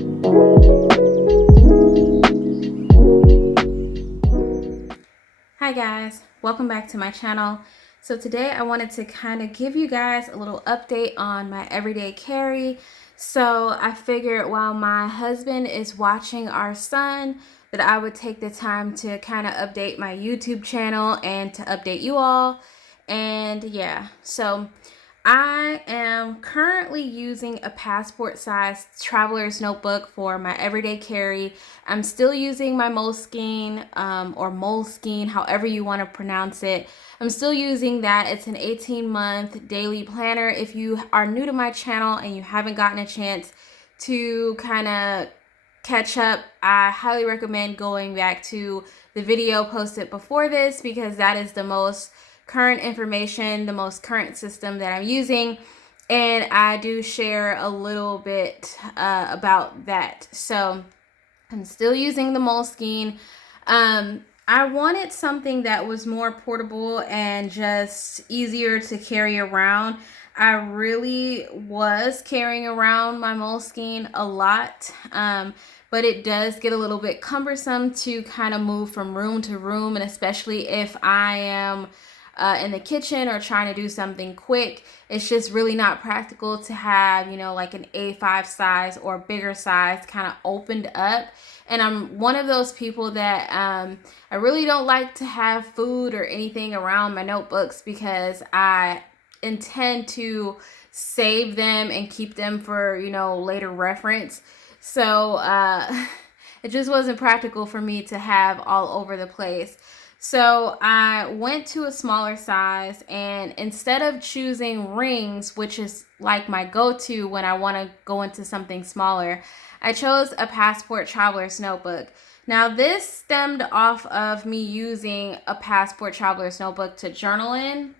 Hi guys, welcome back to my channel. So today I wanted to kind of give you guys a little update on my everyday carry. So I figured while my husband is watching our son that I would take the time to kind of update my YouTube channel and to update you all. And yeah, so I am currently using a passport size traveler's notebook for my everyday carry. I'm still using my Moleskine or Moleskine, however you want to pronounce it. I'm still using that. It's an 18-month daily planner. If you are new to my channel and you haven't gotten a chance to kind of catch up, I highly recommend going back to the video posted before this because that is the most current information, the most current system that I'm using, and I do share a little bit about that. So I'm still using the Moleskine. I wanted something that was more portable and just easier to carry around. I really was carrying around my Moleskine a lot, but it does get a little bit cumbersome to kind of move from room to room, and especially if I am in the kitchen or trying to do something quick, it's just really not practical to have, you know, like an A5 size or bigger size kind of opened up. And I'm one of those people that I really don't like to have food or anything around my notebooks because I intend to save them and keep them for, you know, later reference. So it just wasn't practical for me to have all over the place. So I went to a smaller size, and instead of choosing rings, which is like my go-to when I want to go into something smaller, I chose a passport traveler's notebook. Now this stemmed off of me using a passport traveler's notebook to journal in,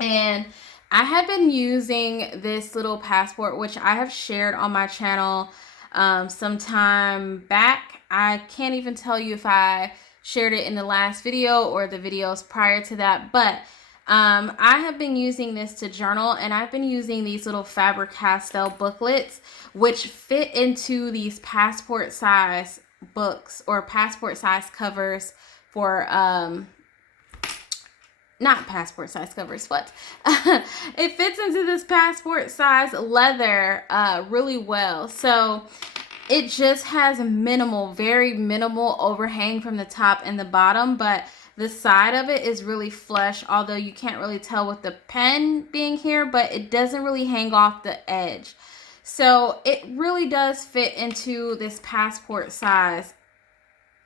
and I had been using this little passport, which I have shared on my channel some time back. I can't even tell you if I shared it in the last video or the videos prior to that, but I have been using this to journal, and I've been using these little Faber-Castell booklets which fit into these passport size books or passport size covers for not passport size covers, what? It fits into this passport size leather really well. So it just has minimal, very minimal overhang from the top and the bottom, but the side of it is really flush, although you can't really tell with the pen being here, but it doesn't really hang off the edge. So it really does fit into this passport size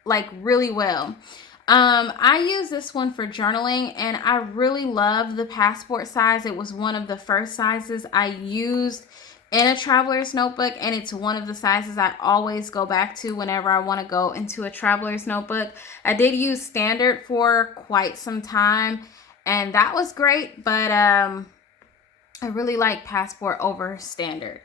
like really well. I use this one for journaling, and I really love the passport size. It was one of the first sizes I used in a traveler's notebook, and it's one of the sizes I always go back to whenever I want to go into a traveler's notebook. I did use standard for quite some time, and that was great, but I really like passport over standard.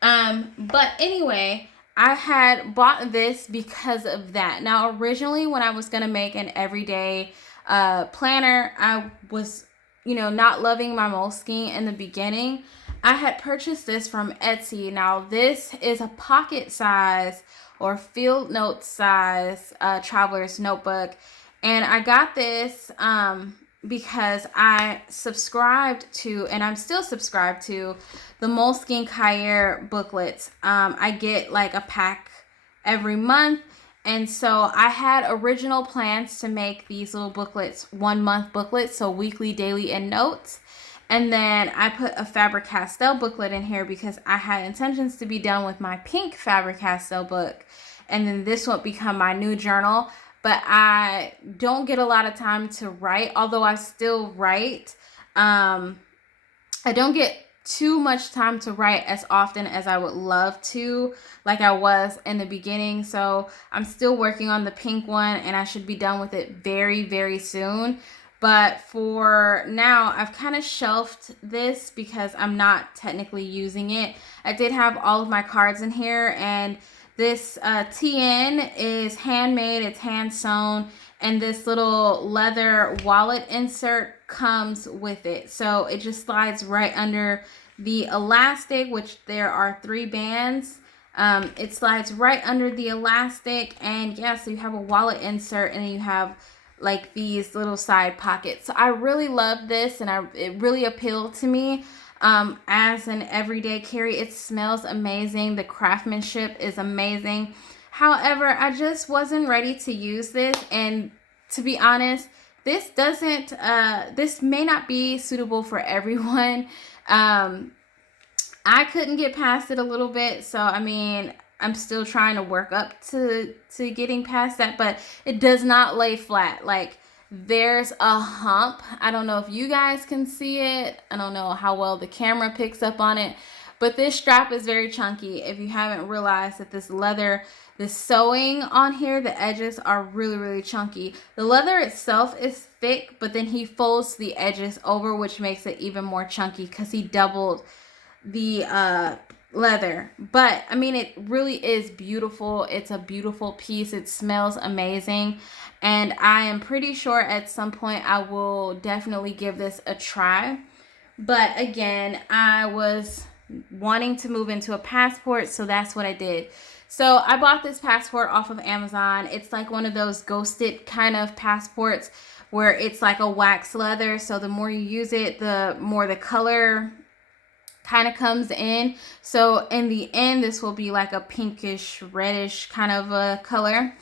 But anyway, I had bought this because of that. Now, originally when I was going to make an everyday planner, I was, you know, not loving my Moleskine in the beginning. I had purchased this from Etsy. Now, this is a pocket size or field note size traveler's notebook. And I got this because I subscribed to, and I'm still subscribed to, the Moleskine Cahiers booklets. I get like a pack every month, and so I had original plans to make these little booklets 1 month booklets, so weekly, daily, and notes. And then I put a Faber-Castell booklet in here because I had intentions to be done with my pink Faber-Castell book, and then this would become my new journal. But I don't get a lot of time to write, although I still write. I don't get too much time to write as often as I would love to, like I was in the beginning. So I'm still working on the pink one, and I should be done with it very, very soon. But for now, I've kind of shelved this because I'm not technically using it. I did have all of my cards in here, and this TN is handmade, it's hand sewn, and this little leather wallet insert comes with it. So it just slides right under the elastic, which there are 3 bands It slides right under the elastic, and yeah, so you have a wallet insert, and then you have like these little side pockets. So I really love this, and it really appealed to me as an everyday carry. It smells amazing. The craftsmanship is amazing. However, I just wasn't ready to use this, and to be honest, this doesn't this may not be suitable for everyone. I couldn't get past it a little bit, so I mean, I'm still trying to work up to getting past that, but it does not lay flat. Like, there's a hump. I don't know if you guys can see it. I don't know how well the camera picks up on it, but this strap is very chunky. If you haven't realized that this leather, the sewing on here, the edges are really, really chunky. The leather itself is thick, but then he folds the edges over, which makes it even more chunky because he doubled the leather. But I mean, it really is beautiful. It's a beautiful piece. It smells amazing, and I am pretty sure at some point I will definitely give this a try. But again, I was wanting to move into a passport, so that's what I did. So I bought this passport off of Amazon. It's like one of those ghosted kind of passports where it's like a wax leather, so the more you use it, the more the color kind of comes in. So in the end, this will be like a pinkish reddish kind of a color.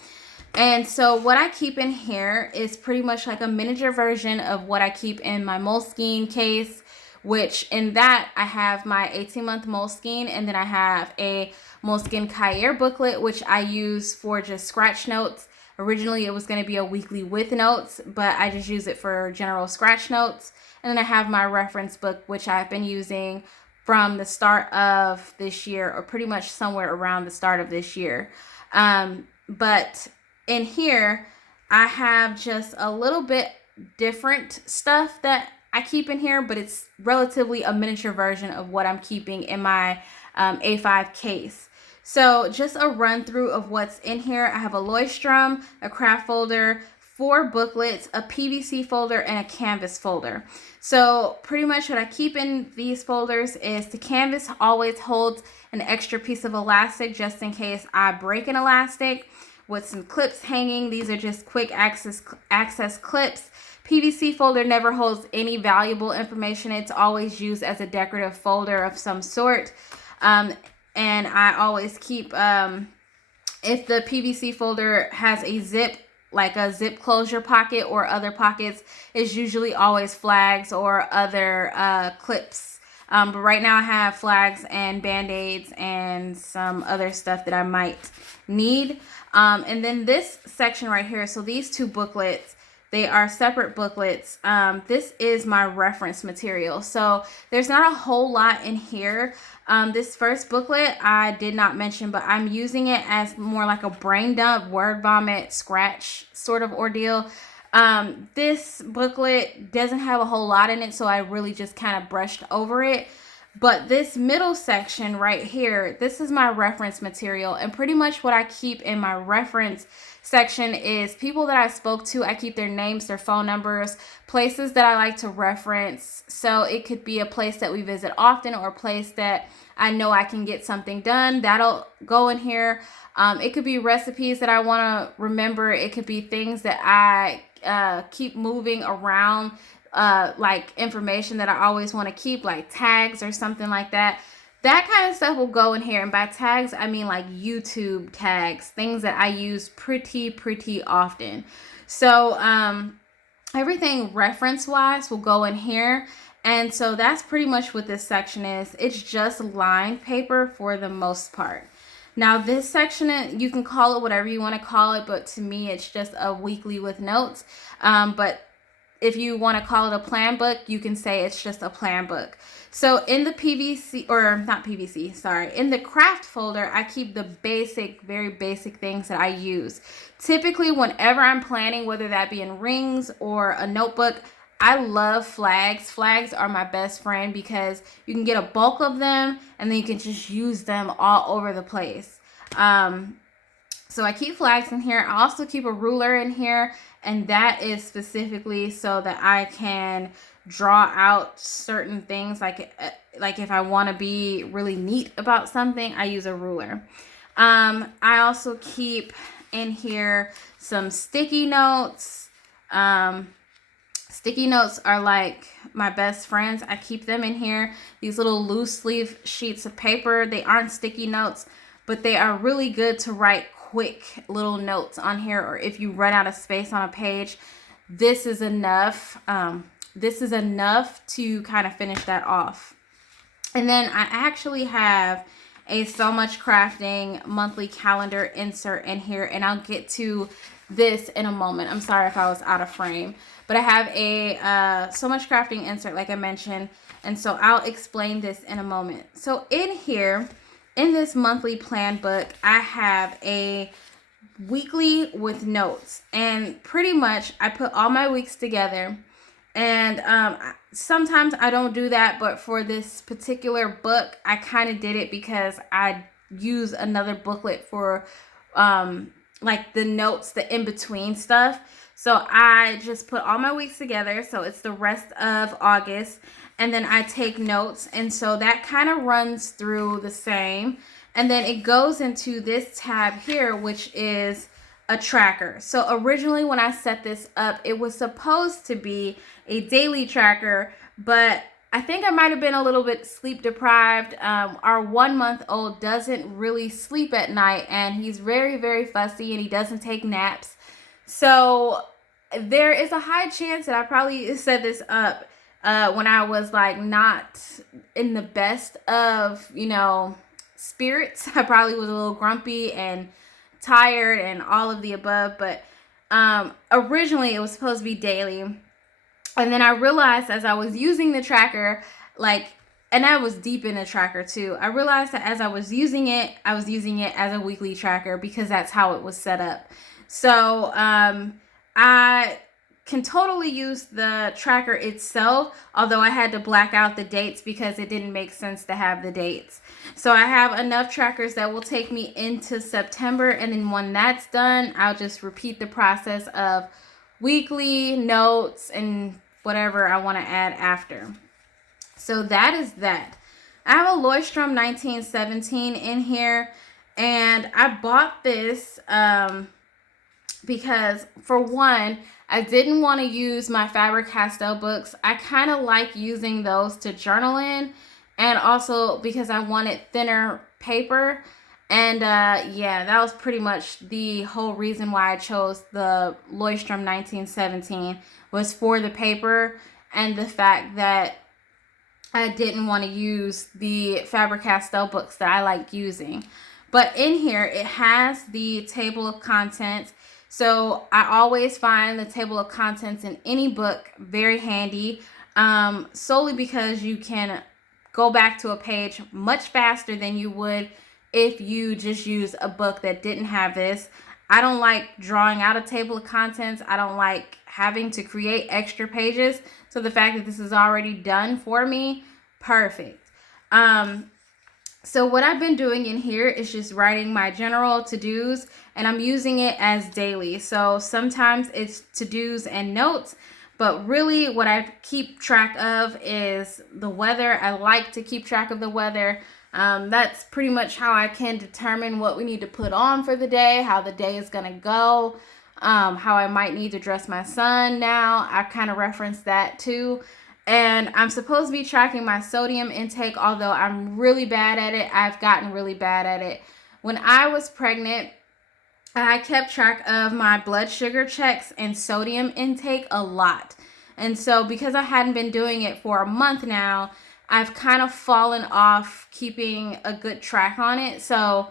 And so what I keep in here is pretty much like a miniature version of what I keep in my Moleskine case, which in that I have my 18-month Moleskine, and then I have a Moleskine Cahier booklet, which I use for just scratch notes. Originally, it was going to be a weekly with notes, but I just use it for general scratch notes. And then I have my reference book, which I've been using from the start of this year, or pretty much somewhere around the start of this year. But in here, I have just a little bit different stuff that I keep in here, but it's relatively a miniature version of what I'm keeping in my A5 case. So just a run through of what's in here. I have a Leuchtturm, a craft folder, 4 booklets, a PVC folder, and a canvas folder. So pretty much what I keep in these folders is the canvas always holds an extra piece of elastic just in case I break an elastic, with some clips hanging. These are just quick access clips. PVC folder never holds any valuable information. It's always used as a decorative folder of some sort. And I always keep, if the PVC folder has a zip, like a zip closure pocket or other pockets, is usually always flags or other clips. But right now I have flags and band-aids and some other stuff that I might need. And then this section right here, so these 2 booklets, they are separate booklets. This is my reference material. So there's not a whole lot in here. This first booklet I did not mention, but I'm using it as more like a brain dump, word vomit, scratch sort of ordeal. This booklet doesn't have a whole lot in it, so I really just kind of brushed over it. But this middle section right here, this is my reference material, and pretty much what I keep in my reference section is people that I spoke to. I keep their names, their phone numbers, places that I like to reference. So it could be a place that we visit often, or a place that I know I can get something done. That'll go in here. It could be recipes that I want to remember. It could be things that I keep moving around, like information that I always want to keep, like tags or something like that. That kind of stuff will go in here. And by tags, I mean like YouTube tags, things that I use pretty often. So everything reference wise will go in here. And so that's pretty much what this section is. It's just lined paper for the most part. Now this section, you can call it whatever you want to call it, but to me it's just a weekly with notes. But if you want to call it a plan book, you can say it's just a plan book. So in the PVC, or not PVC, sorry, in the craft folder, I keep the basic, very basic things that I use. Typically, whenever I'm planning, whether that be in rings or a notebook, I love flags. Flags are my best friend because you can get a bulk of them and then you can just use them all over the place. So I keep flags in here. I also keep a ruler in here, and that is specifically so that I can draw out certain things, like if I want to be really neat about something, I use a ruler. I also keep in here some sticky notes. Sticky notes are like my best friends. I keep them in here. These little loose leaf sheets of paper. They aren't sticky notes, but they are really good to write quick little notes on here, or if you run out of space on a page, this is enough. This is enough to kind of finish that off. And then I actually have a So Much Crafting monthly calendar insert in here, and I'll get to this in a moment. I'm sorry if I was out of frame, but I have a So Much Crafting insert, like I mentioned, and so I'll explain this in a moment. So in here, in this monthly plan book, I have a weekly with notes, and pretty much I put all my weeks together. And sometimes I don't do that, but for this particular book, I kind of did it because I use another booklet for like the notes, the in-between stuff. So I just put all my weeks together. So it's the rest of August, and then I take notes. And so that kind of runs through the same. And then it goes into this tab here, which is a tracker. So originally when I set this up, it was supposed to be a daily tracker, but I think I might have been a little bit sleep deprived. Our 1-month-old doesn't really sleep at night, and he's very, very fussy, and he doesn't take naps. So there is a high chance that I probably set this up when I was like not in the best of, spirits. I probably was a little grumpy and tired and all of the above, but originally it was supposed to be daily. And then I realized as I was using the tracker, and I was deep in the tracker too, I realized that as I was using it as a weekly tracker because that's how it was set up. So I can totally use the tracker itself, although I had to black out the dates because it didn't make sense to have the dates. So I have enough trackers that will take me into September, and then when that's done, I'll just repeat the process of weekly notes and whatever I want to add after. So that is that. I have a Leuchtturm 1917 in here, and I bought this because, for one, I didn't want to use my Faber-Castell books. I kind of like using those to journal in, and also because I wanted thinner paper. And yeah, that was pretty much the whole reason why I chose the Leuchtturm 1917, was for the paper and the fact that I didn't want to use the Faber-Castell books that I like using. But in here, it has the table of contents. So I always find the table of contents in any book very handy, solely because you can go back to a page much faster than you would if you just use a book that didn't have this. I don't like drawing out a table of contents. I don't like having to create extra pages. So the fact that this is already done for me, perfect. So what I've been doing in here is just writing my general to-dos, and I'm using it as daily. So sometimes it's to-dos and notes, but really what I keep track of is the weather. I like to keep track of the weather. That's pretty much how I can determine what we need to put on for the day, how the day is going to go, how I might need to dress my son now. I kind of reference that too. And I'm supposed to be tracking my sodium intake, although I'm really bad at it. I've gotten really bad at it. When I was pregnant, I kept track of my blood sugar checks and sodium intake a lot. And so because I hadn't been doing it for a month now, I've kind of fallen off keeping a good track on it. So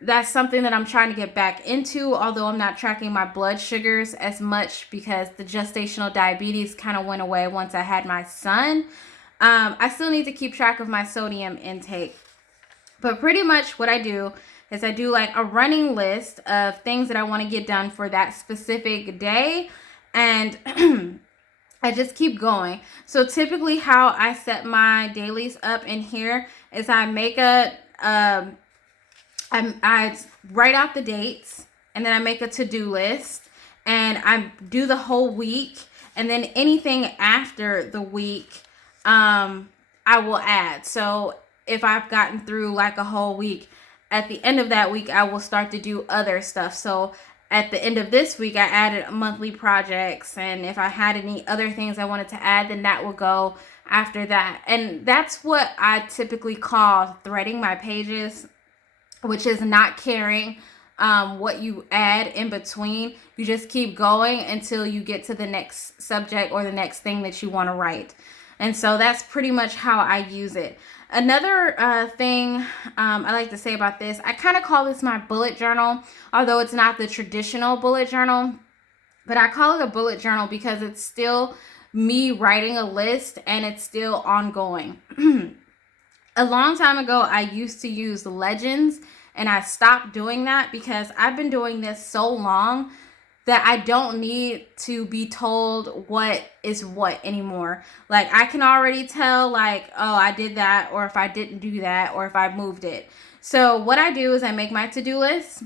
that's something that I'm trying to get back into, although I'm not tracking my blood sugars as much because the gestational diabetes kind of went away once I had my son. I still need to keep track of my sodium intake. But pretty much what I do is I do like a running list of things that I want to get done for that specific day, and I just keep going. So typically how I set my dailies up in here is I make I write out the dates, and then I make a to-do list, and I do the whole week, And then anything after the week, I will add. So if I've gotten through like a whole week, at the end of that week, I will start to do other stuff. So at the end of this week, I added monthly projects. And if I had any other things I wanted to add, then that will go after that. And that's what I typically call threading my pages, which is not caring what you add in between. You just keep going until you get to the next subject or the next thing that you want to write. And so that's pretty much how I use it. Another thing I like to say about this, I kind of call this my bullet journal, although it's not the traditional bullet journal, but I call it a bullet journal because it's still me writing a list and it's still ongoing. A long time ago, I used to use legends, and I stopped doing that because I've been doing this so long that I don't need to be told what is what anymore. Like, I can already tell, like, oh, I did that, or if I didn't do that, or if I moved it. So what I do is I make my to-do list.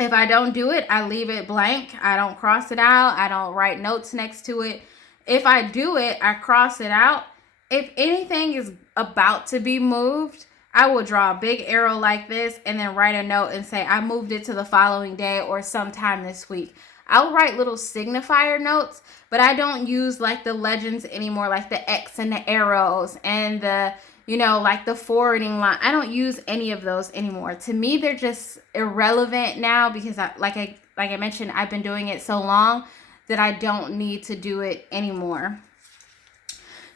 If I don't do it, I leave it blank. I don't cross it out. I don't write notes next to it. If I do it, I cross it out. If anything is about to be moved, I will draw a big arrow like this and then write a note and say I moved it to the following day or sometime this week. I'll write little signifier notes, but I don't use like the legends anymore, like the X and the arrows and the, like the forwarding line. I don't use any of those anymore. To me, they're just irrelevant now because like I mentioned, I've been doing it so long that I don't need to do it anymore.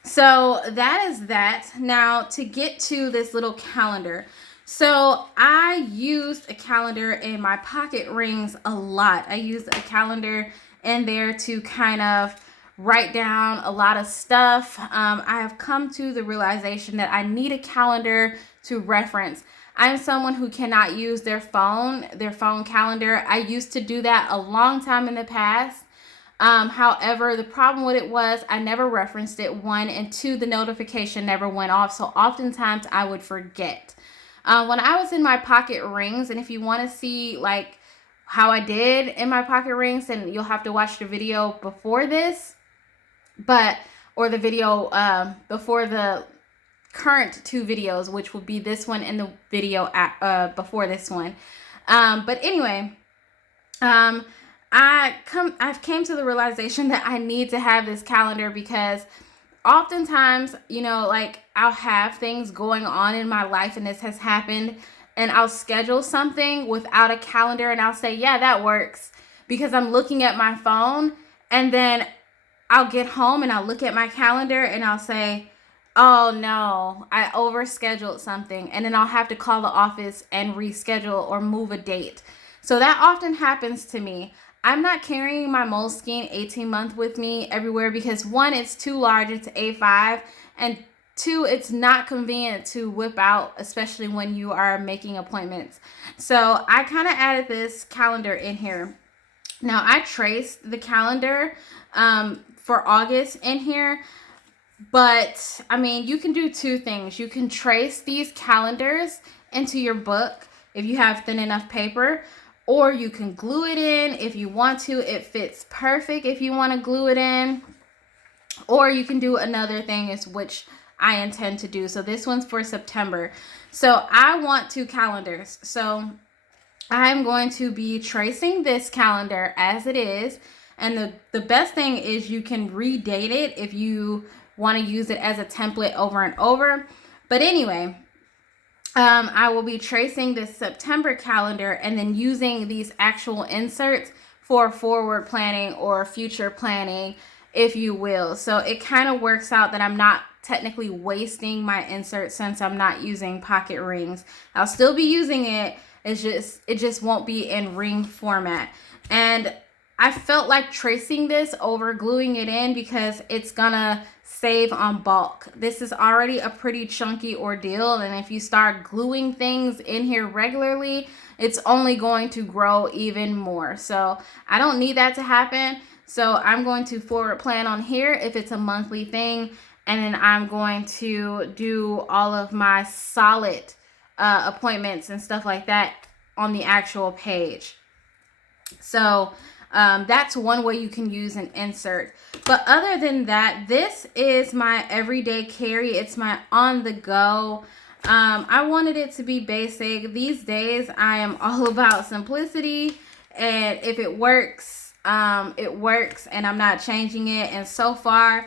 So that is that. Now to get to this little calendar. So I used a calendar in my pocket rings a lot. I used a calendar in there to kind of write down a lot of stuff. I have come to the realization that I need a calendar to reference. I'm someone who cannot use their phone calendar. I used to do that a long time in the past. However, the problem with it was I never referenced it, one, and two, the notification never went off. So oftentimes I would forget. When I was in my pocket rings, and if you want to see like how I did in my pocket rings, then you'll have to watch the video before this, or the video before the current two videos, which would be this one and the video before this one. But anyway, I've came to the realization that I need to have this calendar because oftentimes, like I'll have things going on in my life and this has happened and I'll schedule something without a calendar and I'll say, yeah, that works because I'm looking at my phone, and then I'll get home and I'll look at my calendar and I'll say, oh no, I overscheduled something, and then I'll have to call the office and reschedule or move a date. So that often happens to me. I'm not carrying my Moleskine 18-month with me everywhere because one, it's too large, it's A5, and two, it's not convenient to whip out, especially when you are making appointments. So I kind of added this calendar in here. Now I traced the calendar for August in here, but I mean, you can do two things. You can trace these calendars into your book if you have thin enough paper, or you can glue it in if you want to. It fits perfect if you want to glue it in. Or you can do another thing, is which I intend to do. So this one's for September. So I want two calendars. So I'm going to be tracing this calendar as it is. And the best thing is you can redate it if you want to use it as a template over and over. But anyway, I will be tracing this September calendar and then using these actual inserts for forward planning or future planning, if you will. So it kind of works out that I'm not technically wasting my inserts since I'm not using pocket rings. I'll still be using it. It just won't be in ring format. And I felt like tracing this over gluing it in because it's gonna save on bulk. This is already a pretty chunky ordeal, and if you start gluing things in here regularly, it's only going to grow even more. So I don't need that to happen. So I'm going to forward plan on here if it's a monthly thing, and then I'm going to do all of my solid appointments and stuff like that on the actual page. So That's one way you can use an insert. But other than that, this is my everyday carry. It's my on the go. I wanted it to be basic. These days, I am all about simplicity, and if it works, it works, and I'm not changing it. And so far,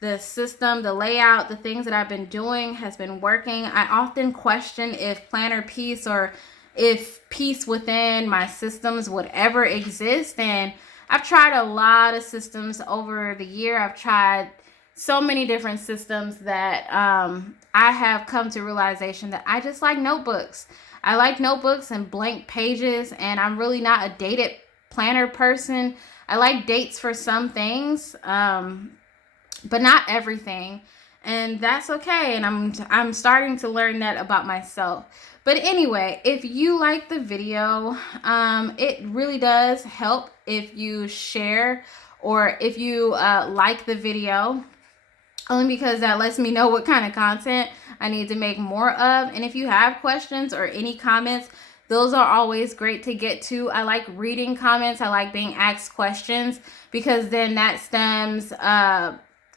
the system, the layout, the things that I've been doing has been working. I often question if planner peace or if peace within my systems would ever exist. And I've tried a lot of systems over the year. I've tried so many different systems that I have come to realization that I just like notebooks. I like notebooks and blank pages, and I'm really not a dated planner person. I like dates for some things, but not everything, and that's okay. And I'm starting to learn that about myself. But anyway, if you like the video, it really does help if you share or if you like the video, only because that lets me know what kind of content I need to make more of. And if you have questions or any comments, those are always great to get to. I like reading comments. I like being asked questions, because then that stems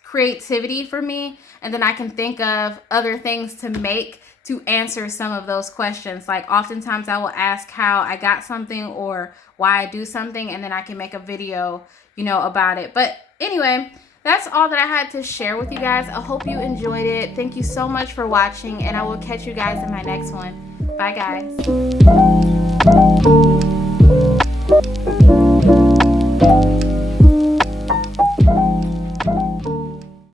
creativity for me, and then I can think of other things to make to answer some of those questions. Like oftentimes I will ask how I got something or why I do something, and then I can make a video, about it. But anyway, that's all that I had to share with you guys. I hope you enjoyed it. Thank you so much for watching, and I will catch you guys in my next one. Bye, guys.